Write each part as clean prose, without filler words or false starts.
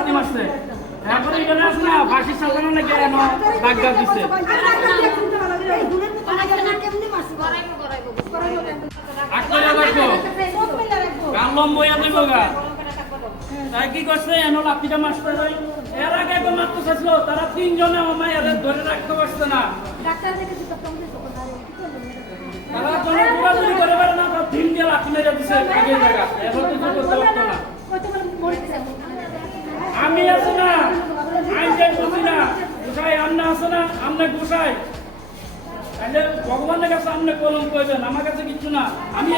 লাথি মারছে এখন এখানে আছে না ফাঁসি সাজানো নাকি এনো দাগা দিছে আটকে রাখবো গান লম্বইয়া দেব গা তাই কি করছে এনো লাঠিটা মারছে এর আগে তো মারতে চাইছিল তারা তিনজনে আমায় এদের ধরে রাখতে পারছে না তারা কোনো পুরাপুরি করে পারে না তো তিন দিয়ে লাঠি মেরে দিছে আগে জায়গা এখন কিছু করতে পারতো না আমি আছি না আইন যাই বুঝি না গুসাই আমনে আছে না আমনে গুসাই তাহলে ভগবানের কাছে আমনে কলম কইবেন আমার কাছে কিছু না আমি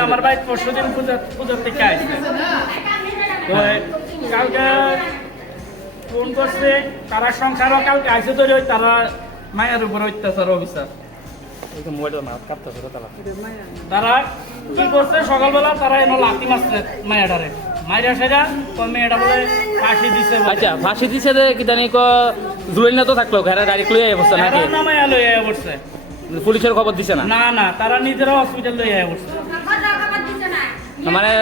আমার ভাই পরশুদিন পূজার থেকে আসছে তো কালকে ফোন করছে তারা সংসারও কালকে আইসে ধরে তারা মায়ের উপর অত্যাচার অবিচার তারা কি করছে সকালবেলা তারা এনে লাঠি মারছে মায়াটারে মাইরা সেরা মেয়েটা বলে ফাঁসি দিছে আচ্ছা ফাঁসি দিছে যে কি জানি জুয়েল না তো থাকলো ঘরে ডাইরেক্ট লই বসছে নাকি মায়া লই বসছে পুলিশের খবর দিছে না না না তারা নিজেরা হসপিটাল লই বসছে মানে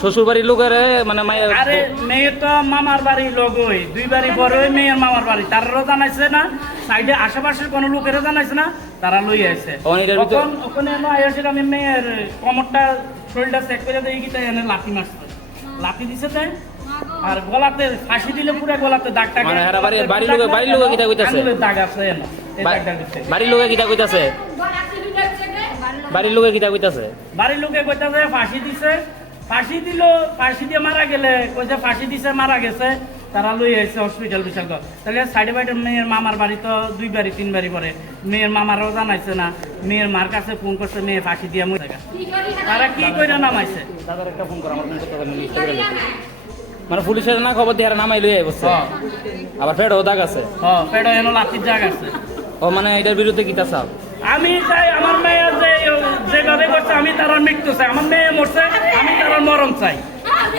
শ্বশুর বাড়ির লোকের মানে মায়ের আরে মেয়ে তো মামার বাড়ি লগই দুই বাড়ি পরে মেয়ের মামার বাড়ি তারাও জানাইছে না সাইডে আশেপাশের কোনো লোকেরা জানাইছে না তারা লই আসছে ওখানে আইসে আমি মেয়ের কোমরটা শরীরটা চেক করে দিয়ে গিয়ে এনে লাঠি মারছে লাঠি দিছে তাই আর গলাতে ফাঁসি দিলে পুরো গলাতে দাগটা মানে এরা বাড়ির লোকে কিটা কইতাছে দাগ আছে এনে এই দাগটা দিছে বাড়ির লোকে কিটা কইতাছে বাড়ির লোকে কিটা কইতাছে বাড়ির লোকে কইতাছে ফাঁসি দিছে ফাঁসি দিল ফাঁসি দিয়ে মারা গেলে কইছে ফাঁসি দিছে মারা গেছে তারা লই আইছে হসপিটাল বিশাল তাহলে সাইডে বাইডে মেয়ের মামার বাড়ি তো দুই বাড়ি তিন বাড়ি পরে মেয়ের মামারও জানাইছে না মেয়ের মার কাছে ফোন করছে মেয়ে ফাঁসি দিয়ে মরে গেছে তারা কি কইরা নামাইছে দাদার একটা ফোন কর আমার ফোন করতে পারেন মানে পুলিশের না খবর দিয়ে নামাই লই আইবছে আবার ফেডো দাগ আছে ফেডো এনো লাঠির দাগ আছে ও মানে এটার বিরুদ্ধে কিটা চাও আমি চাই আমার মেয়ে যেভাবে করছে আমি তার মৃত্যু চাই আমার মেয়ে মরছে আমি তার মরণ চাই আমি